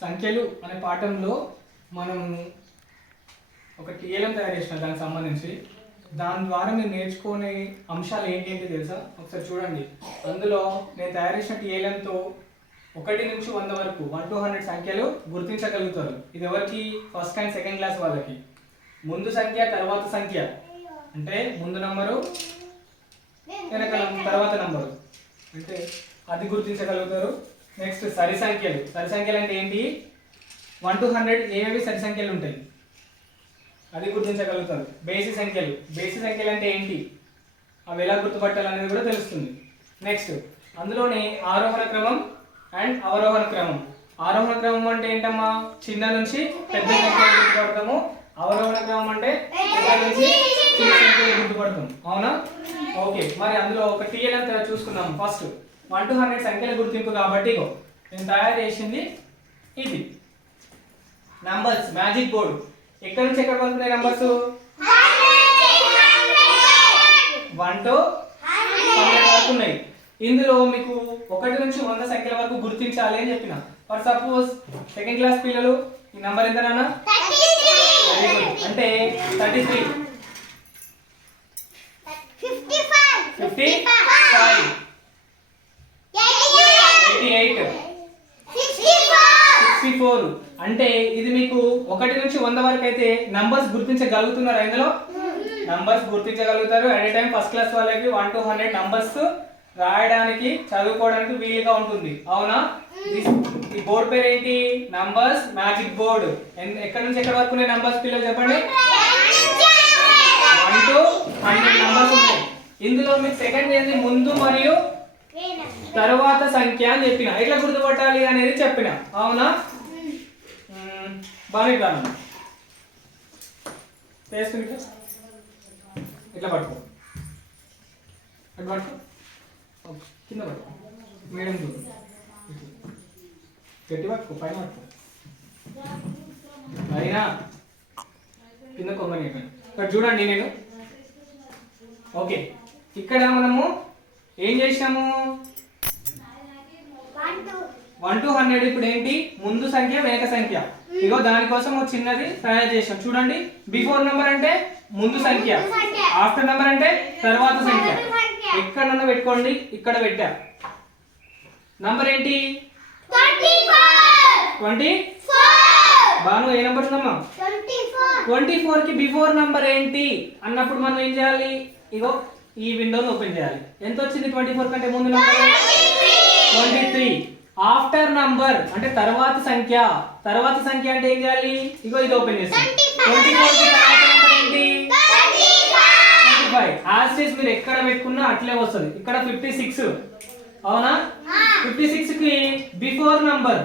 సంఖ్యలు అనే పాఠంలో మనం ఒక టీఎల్ఎం తయారు చేసిన దానికి సంబంధించి దాని ద్వారా మీరు నేర్చుకునే అంశాలు ఏంటి తెలుసా? ఒకసారి చూడండి. అందులో నేను తయారు చేసిన టీఎల్ఎంతో 1 నుంచి 100 వరకు 1 to 100 సంఖ్యలు గుర్తించగలుగుతారు. ఇది ఎవరికి? ఫస్ట్ అండ్ సెకండ్ క్లాస్ వాళ్ళకి. ముందు సంఖ్య తర్వాత సంఖ్య అంటే ముందు నంబరు వెనక తర్వాత నంబరు అంటే అది గుర్తించగలుగుతారు. నెక్స్ట్ సరి సంఖ్యలు. సరి సంఖ్యలు అంటే ఏంటి? 1 to 100 ఏవేవి సరి సంఖ్యలు ఉంటాయి అది గుర్తించగలుగుతారు. బేసి సంఖ్యలు. బేసి సంఖ్యలు అంటే ఏంటి, అవి ఎలా గుర్తుపట్టాలనేది కూడా తెలుస్తుంది. నెక్స్ట్ అందులోనే ఆరోహణ క్రమం అండ్ అవరోహణ క్రమం. ఆరోహణ క్రమం అంటే ఏంటమ్మా? చిన్న నుంచి పెద్ద సంఖ్యలు గుర్తుపడతాము. అవరోహణ క్రమం అంటే పెద్ద నుంచి చిన్న సంఖ్యలు గుర్తుపడతాం. అవునా? ఓకే, మరి అందులో ఒక టీఎల్ఎం చూసుకున్నాము. ఫస్ట్ 1 to 100 సంఖ్యల గుర్తింపు కాబట్టి నేను తయారు చేసింది ఇది నంబర్స్ మ్యాజిక్ బోర్డు. ఎక్కడి నుంచి ఎక్కడ వరకు ఉన్నాయి నంబర్స్? 1 to 100 వరకు ఉన్నాయి. ఇందులో మీకు 1 నుంచి 100 సంఖ్యల వరకు గుర్తించాలి అని చెప్పిన. ఫర్ సపోజ్ సెకండ్ క్లాస్ పిల్లలు ఈ నంబర్ ఎంత నాన్న? అంటే 33 55 88 64. అంటే ఇది మీకు 1 నుంచి 100 వరకు అయితే నంబర్స్ గుర్తించగలుగుతున్నారు. ఇందులో నంబర్స్ గుర్తించగలుగుతారు. At a time first class వాళ్ళకి 1 to 100 నంబర్స్ రాయడానికి చదువుకోవడానికి వీలుగా ఉంటుంది. అవునా? ఈ బోర్డు పేరు ఏంటి? Numbers magic board. ఎక్కడి నుంచి ఎక్కడ వరకు ఉన్నాయి నంబర్స్ పిల్లలు చెప్పండి? 1 to 100 నంబర్స్ ఉన్నాయి. ఇందులో మీకు సెకండ్ ఏంటి? ముందు మరియు తరువాత సంఖ్య అని చెప్పిన. ఎట్లా గుర్తుపట్టాలి అనేది చెప్పిన. అవునా? బాగా ఇట్లా పట్టుకో, అటు పట్టుకో, కింద పట్టుకో, మీడియం చూడు, గట్టి పట్టుకో, పైన పట్టుకో, అయినా కింద కొంగని ఇక్కడ చూడండి. నేను ఓకే, ఇక్కడ మనము ఏం చేసినాము? 1 to 100 ఇప్పుడు ఏంటి? ముందు సంఖ్య వెనక సంఖ్య. ఇగో దానికోసం ఒక చిన్నది తయారు చేసాం. చూడండి, బిఫోర్ నంబర్ అంటే ముందు సంఖ్య, ఆఫ్టర్ నంబర్ అంటే తర్వాత సంఖ్య. ఎక్కడన్నా పెట్టుకోండి, ఇక్కడ పెట్టా. నంబర్ ఏంటి? 24. బాను ఏ నంబర్ ఉందమ్మా? 24 కి బిఫోర్ నంబర్ ఏంటి అన్నప్పుడు మనం ఏం చేయాలి? ఇగో ఈ విండోని ఓపెన్ చేయాలి. ఎంత వచ్చింది 24 కంటే ముందు నంబర్? 23. ఆఫ్టర్ నంబర్ అంటే తర్వాత సంఖ్య. తర్వాత సంఖ్య అంటే ఏం చేయాలి? ఇగో ఇది ఓపెన్ చేస్తాం. 24 కి తర్వాత నంబర్ ఏంటి? 25. యాజ్ ఇట్ ఈస్ మీరు ఎక్కడ పెట్టుకున్నా అట్లే వస్తుంది. ఇక్కడ 56. అవునా? 56 కి బిఫోర్ నంబర్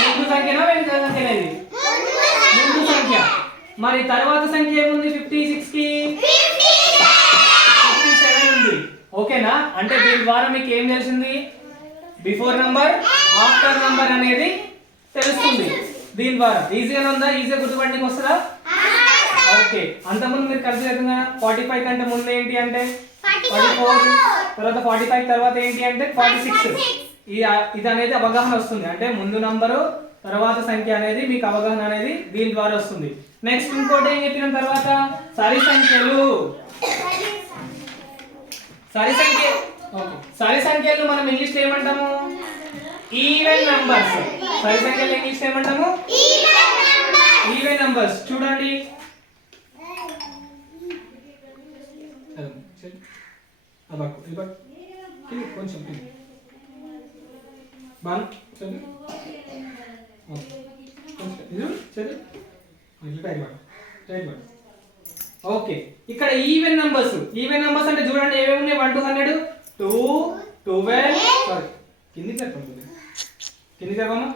ముందు సంఖ్యనా వెనక సంఖ్యనా? ఇది ముందు సంఖ్య. మరి తర్వాత సంఖ్య ఏముంది 56 కి? 57 ఉంది. ఓకేనా? అంటే దీని ద్వారా మీకు ఏం తెలిసింది? బిఫోర్ నంబర్ ఆఫ్టర్ నంబర్ అనేది తెలుస్తుంది. దీని ద్వారా ఈజీగా ఉందా? ఈజీగా గుర్తుపట్టడానికి వస్తుందా? ఓకే, అంతకుముందు మీరు కలిసి అవుతుందా? 45 కంటే ముందు ఏంటి అంటే 44, తర్వాత 45 తర్వాత ఏంటి అంటే 46. ఇది అనేది అవగాహన వస్తుంది. అంటే ముందు నంబరు తర్వాత సంఖ్య అనేది మీకు అవగాహన అనేది దీని ద్వారా వస్తుంది. నెక్స్ట్ ఇంకోటి ఏం చెప్పిన తర్వాత సరి సంఖ్యలు. సరి సంఖ్య సరి సంఖ్యలను మనం ఇంగ్లీష్ లో ఏమంటాము? Even numbers. సరి సంఖ్యలు ఇంగ్లీష్ లో ఏమంటాము? Even numbers. చూడండి, కొంచెం ఓకే, ఇక్కడ ఈవెన్ నంబర్స్. ఈవెన్ నంబర్స్ అంటే చూడండి ఏమేమి ఉన్నాయి? 1 to 100, 2, 12, సారీ కిందికి జరపండి, కిందికి జరపమ్మా,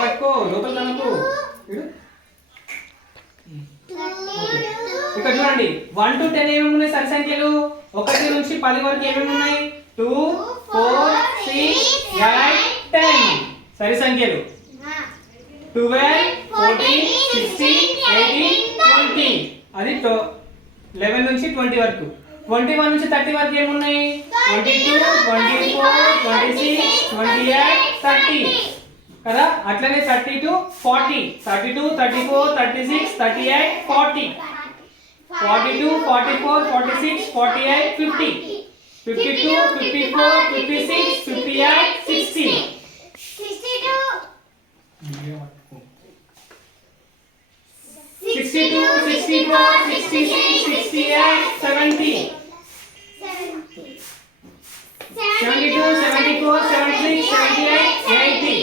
పట్టుకో, లోపల కనుకో. ఇక్కడ చూడండి 1 to 10 ఏమేమి ఉన్నాయి సరి సంఖ్యలు? 1 నుంచి 10 వరకు ఏమేమి ఉన్నాయి? 2, 4, 6, 8, 10 సరి సంఖ్యలు. 12, 14, 16, 18, 20 అది 11 నుంచి 20 వరకు. 21 నుంచి 30 వరకు ఏమున్నాయి 22 24 26 28 30 కదా అట్లనే 32 40 32 34 36 38 40 42 44 46 48 50 52 54 56 58 60 62 64 66 68 70 72 74 76 78 80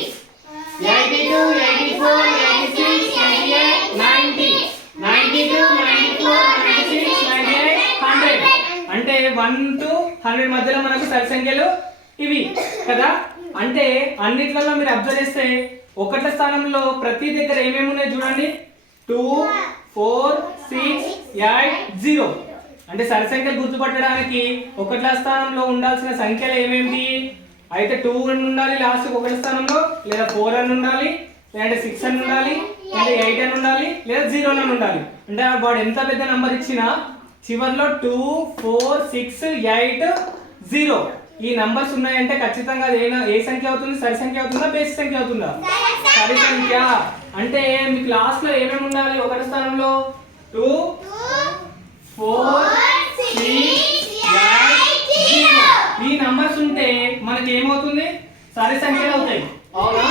82 84 86 88 90 92 94 96 98 100 అంటే 1 to 100 మధ్యలో మనకు సరి సంఖ్యలు ఇవి కదా అంటే అన్నిట్లలో మీరు అబ్జర్వ్ చేస్తే ఒకట్ల స్థానంలో ప్రతి దగ్గర ఏమేమి ఉన్నాయి చూడండి 2 4 6 8 0 అంటే సరి సంఖ్యలు గుర్తుపట్టడానికి ఒకట్ల స్థానంలో ఉండాల్సిన సంఖ్యలు ఏమేంటి అయితే 2 అని ఉండాలి లాస్ట్ ఒకటి స్థానంలో లేదా 4 అని ఉండాలి లేదా 6 అని ఉండాలి లేదా 8 అని ఉండాలి లేదా 0 అని ఉండాలి అంటే వాడు ఎంత పెద్ద నంబర్ ఇచ్చినా చివర్లో 2 4 6 8 0 ఈ నంబర్స్ ఉన్నాయంటే ఖచ్చితంగా అది ఏ సంఖ్య అవుతుంది సరి సంఖ్య అవుతుందా బేసి సంఖ్య అవుతుందా సరి సంఖ్య అంటే మీకు లాస్ట్ లో ఏమేమి ఉండాలి ఒకటి స్థానంలో 2 4 6 8 0 ఈ నంబర్స్ ఉంటే మనకి ఏమవుతుంది సరి సంఖ్యలు అవుతాయి అవునా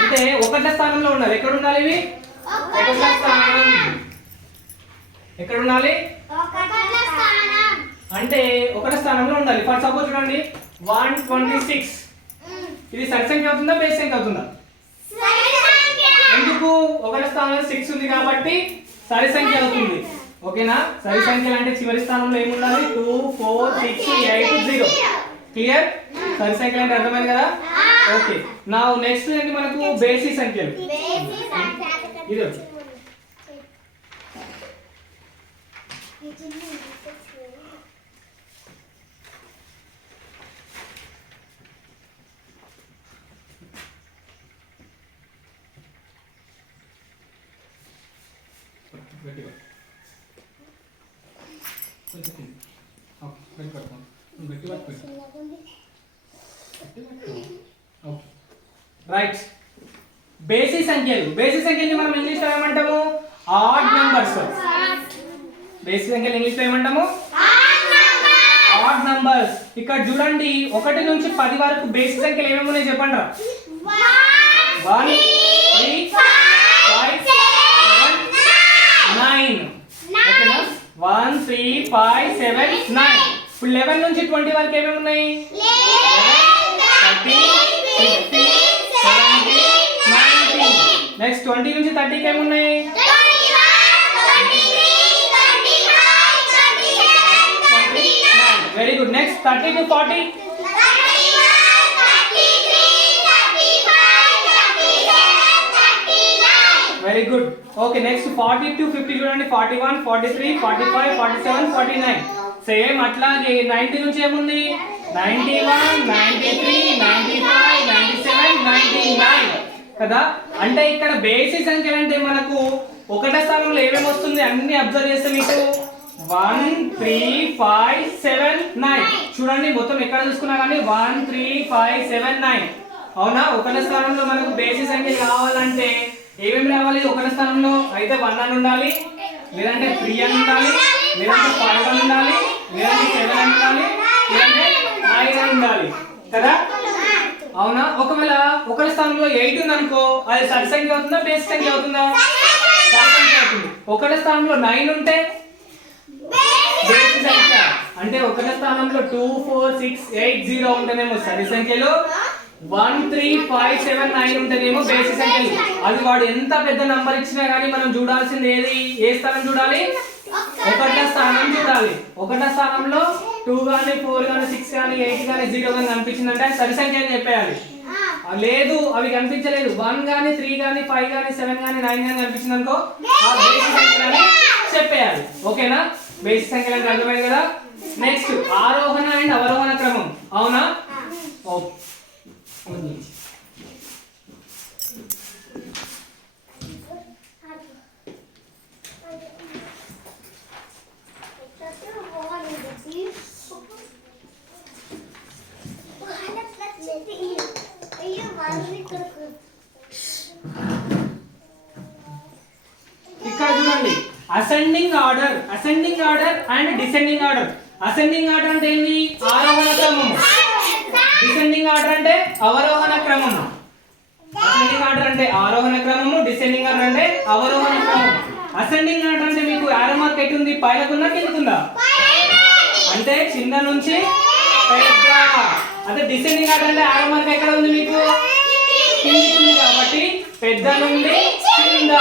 అంటే ఒకటి స్థానంలో ఉండాలి ఎక్కడ ఉండాలి ఇవి ఒకటి స్థానం ఎక్కడ ఉండాలి అంటే ఒకటి స్థానంలో ఉండాలి ఫర్ సపోజ్ చూడండి 126 ఇది సరి సంఖ్య అవుతుందా బేసి సంఖ్య అవుతుందా ఎందుకు ఒకటి స్థానంలో 6 ఉంది కాబట్టి సరి సంఖ్య అవుతుంది ఓకేనా సరి సంఖ్యలు అంటే చివరి స్థానంలో ఏమి ఉండాలి 2 4 6 8 0 క్లియర్ సరి సంఖ్యలు అంటే అర్థమైంది కదా ఓకే నౌ నెక్స్ట్ ఏంటి మనకు బేసి సంఖ్యలు ఇది రైట్ బేసి సంఖ్యల్ని మనం ఇంగ్లీష్ లో ఏమంటాము ఆడ్ నంబర్స్ బేసి సంఖ్యలు ఇంగ్లీష్ లో ఏమంటాము ఆడ్ నంబర్స్ ఇక్కడ చూడండి 1 నుంచి 10 వరకు బేసి సంఖ్యలు ఏమేమి ఉన్నాయి చెప్పండి 1 3 5 7 9 ఓకేనా 1 3 5 7 9 ఇప్పుడు 11 నుంచి 20 వరకు ఏమేమి ఉన్నాయి 30 50 70 90 నెక్స్ట్ 20 నుంచి 30 కి ఏమేమి ఉన్నాయి very good next 30 to 40 very good okay next 40 to 50 చూడండి 41 43 45 47 49 సేమ్ అట్లాగే 90 నుంచి ఏముంది 91 93 95 97 99 కదా అంటే ఇక్కడ బేసి సంఖ్యలు అంటే మనకు ఒకటో స్థానంలో ఏమేమి వస్తుంది అన్ని అబ్జర్వ్ చేస్తే మీకు 1 3 5 7 9 చూడండి మొత్తం ఎక్కడ చూసుకున్నా కానీ 1 3 5 7 9 అవునా ఒకటో స్థానంలో మనకు బేసి సంఖ్యలు కావాలంటే ఏమేమి రావాలి ఒకటో స్థానంలో అయితే 1 అని ఉండాలి లేదంటే 3 అని ఉండాలి లేదంటే 5 అని ఉండాలి లేదంటే 7 అని ఉండాలి లేదంటే 9 అని ఉండాలి కదా అవునా ఒకవేళ ఒకటో స్థానంలో 8 ఉంది అనుకో అది సరి సంఖ్య అవుతుందా బేసి సంఖ్య అవుతుందా సరి సంఖ్య అవుతుంది ఒకటో స్థానంలో 9 ఉంటే బేసి సంఖ్య అంటే ఒకటో స్థానంలో 2 4 6 8 0 ఉంటేనేమో సరి సంఖ్యలు 1 3 5 7 9 ఉంటేనేమో బేసి సంఖ్యలు అది వాడు ఎంత పెద్ద నంబర్ ఇచ్చినా కానీ మనం చూడాల్సింది ఏది ఏ స్థానం చూడాలి ఒకటో స్థానం చూడాలి ఒకటో స్థానంలో 2 గాని 4 గాని 6 గాని 8 గాని 0 గాని కనిపించిందంటే సరి సంఖ్య అని చెప్పేయాలి లేదు అవి కనిపించలేదు 1 గాని 3 గాని 5 గాని 7 గాని 9 గాని కనిపించింది అనుకో ఆ బేసి సంఖ్యలని చెప్పేయాలి ఓకేనా బేసి సంఖ్యలు అంటే అర్థమైంది కదా నెక్స్ట్ ఆరోహణ అండ్ అవరోహణ క్రమం అవునా ఓకే ఇక్కడ చూడండి ascending order and descending order. Ascending order అంటే ఏంటి? ఆరోహణ క్రమము. డిసెండింగ్ ఆర్డర్ అంటే అవరోహణ క్రమము. అసెండింగ్ ఆర్డర్ అంటే ఆరోహణ క్రమము, డిసెండింగ్ ఆర్డర్ అంటే అవరోహణ క్రమం. అసెండింగ్ ఆర్డర్ అంటే మీకు యారో మార్క్ ఎటు ఉంది? పైనకుందా కిందకుందా? అంటే చిన్న నుంచి పెద్ద. అదే డిసెండింగ్ ఆర్డర్ అంటే యారో మార్క్ ఎక్కడ ఉంది మీకు? కిందికి ఉంది. కాబట్టి పెద్ద నుండి కింద.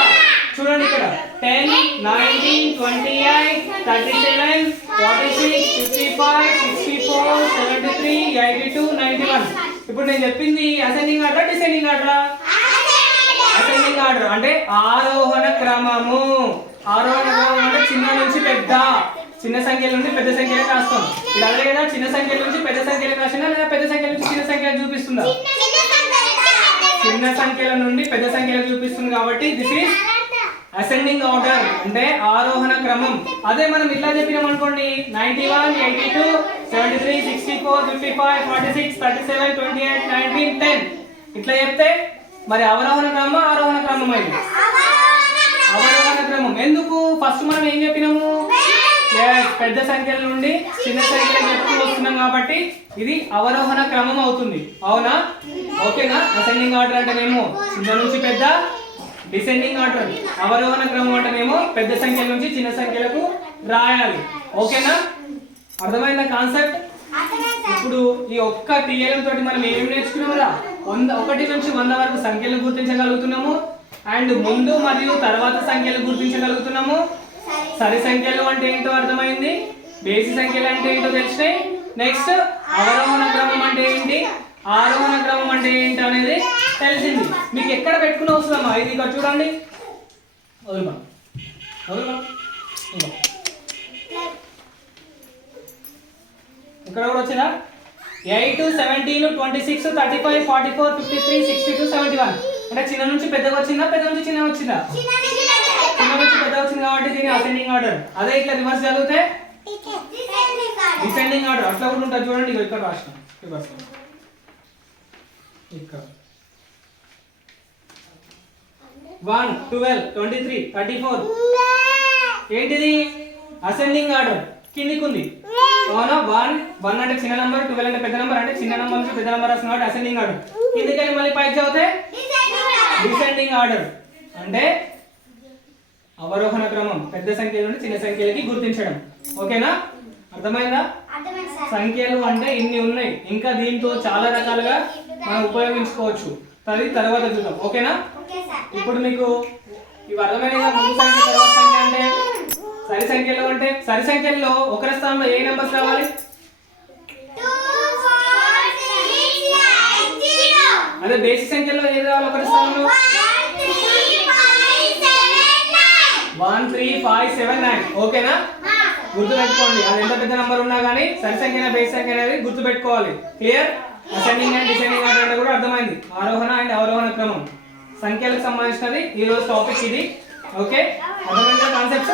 చూడండి ఇక్కడ 10, 19, 28, 37, 46, 55, 64, 73, 82, 91. ఇప్పుడు నేను చెప్పింది ascending order descending order? Ascending order అంటే ఆరోహణ క్రమము. ఆరోహణ క్రమం అంటే చిన్న నుంచి పెద్ద, చిన్న సంఖ్యల నుండి పెద్ద సంఖ్యలకు రాస్తాం. ఇది అదే కదా, చిన్న సంఖ్యల నుంచి పెద్ద సంఖ్యలకు రాసినా లేదా పెద్ద సంఖ్యల నుంచి చిన్న సంఖ్యలకు చూపిస్తుందా? చిన్న సంఖ్యల నుండి పెద్ద సంఖ్యలకు చూపిస్తుంది. కాబట్టి దిస్ ఈస్ అసెండింగ్ ఆర్డర్ అంటే ఆరోహణ క్రమం. అదే మనం ఇలా చెప్పినాం అనుకోండి 91, 82, 73, 64, 55, 46, 37, 28, 19, 10 ఇట్లా చెప్తే మరి అవరోహణ క్రమం ఆరోహణ క్రమం అయింది. అవరోహణ క్రమం. ఎందుకు? ఫస్ట్ మనం ఏం చెప్పినాము? పెద్ద సంఖ్యల నుండి చిన్న సంఖ్యలకు చెప్తూ వస్తున్నాం కాబట్టి ఇది అవరోహణ క్రమం అవుతుంది. అవునా? ఓకేనా? అసెండింగ్ ఆర్డర్ అంటేనేమో చిన్న నుంచి పెద్ద, డిసెండింగ్ ఆర్డర్ అవరోహణ క్రమం అంటేనేమో పెద్ద సంఖ్యల నుంచి చిన్న సంఖ్యలకు రాయాలి. ఓకేనా? అర్థమైందా కాన్సెప్ట్? ఇప్పుడు ఈ ఒక్క టీఎల్ఎం తోటి మనం ఏం నేర్చుకున్నామురా? 1 నుంచి 100 వరకు సంఖ్యలు గుర్తించగలుగుతున్నాము. అండ్ ముందు మరియు తర్వాత సంఖ్యలు గుర్తించగలుగుతున్నాము. సరి సంఖ్యలు అంటే ఏంటో అర్థమైంది. బేసి సంఖ్యలు అంటే ఏంటో తెలిసినాయి. నెక్స్ట్ అవరోహణ క్రమం అంటే ఏంటి, ఆరోహణ క్రమం అంటే ఏంటి అనేది తెలిసింది. మీకు ఎక్కడ పెట్టుకుని అవసరమా? ఇది ఇక్కడ చూడండి. ఇక్కడ కూడా వచ్చిందా? 8, 17, 26, 35, 44, 53, 62, 71 అంటే చిన్న నుంచి పెద్దగా వచ్చిందా, పెద్ద నుంచి చిన్న వచ్చిందా? చిన్న నుంచి పెద్ద వచ్చింది కాబట్టి దీని అసెండింగ్ ఆర్డర్. అదే ఇట్లా రివర్స్ జరిగితే డిసెండింగ్ ఆర్డర్. అట్లా కూడా ఉంటుంది చూడండి. ఇక్కడ రాసిన రివర్స్ ఇక్కడ 1, 12, 23, 34 ఏంటిది? Ascending order. కిందికి ఉంది. అవునా? 1 అంటే చిన్న నంబర్, 12 అంటే పెద్ద నంబర్. అంటే చిన్న నంబర్ నుంచి పెద్ద నంబర్ వస్తుంది కాబట్టి అసెండింగ్ ఆర్డర్. కిందికి వెళ్ళి మళ్ళీ పైకి చదివితే డిసెండింగ్ ఆర్డర్ అంటే అవరోహణ క్రమం. పెద్ద సంఖ్యల నుండి చిన్న సంఖ్యలకి గుర్తించడం. ఓకేనా? అర్థమైందా? సంఖ్యలు అంటే ఇన్ని ఉన్నాయి. ఇంకా దీంతో చాలా రకాలుగా మనం ఉపయోగించుకోవచ్చు. తర్వాత చూద్దాం. ఓకేనా? ఇప్పుడు మీకు ఇవి అర్థమైనగా ముందు సంఖ్య తర్వాత సంఖ్య అంటే సరి సంఖ్యలు అంటే సరి సంఖ్యల్లో ఒకరి స్థానంలో ఏ నెంబర్స్ రావాలి? అదే బేసి సంఖ్యలో ఏది రావాలి ఒకరి స్థానంలో? 1, 3, 5, 7, 9. ఓకేనా? గుర్తుపెట్టుకోండి. అది ఎంత పెద్ద నంబర్ ఉన్నా కానీ సరి సంఖ్య బేసి సంఖ్య అనేది గుర్తుపెట్టుకోవాలి. Clear? Ascending and descending order అంటే కూడా అర్థమైంది. ఆరోహణ అండ్ అవరోహణ క్రమం సంఖ్యలకు సంబంధించినది ఈ రోజు టాపిక్ ఇది. ఓకే? అర్థమైందా కాన్సెప్ట్స్?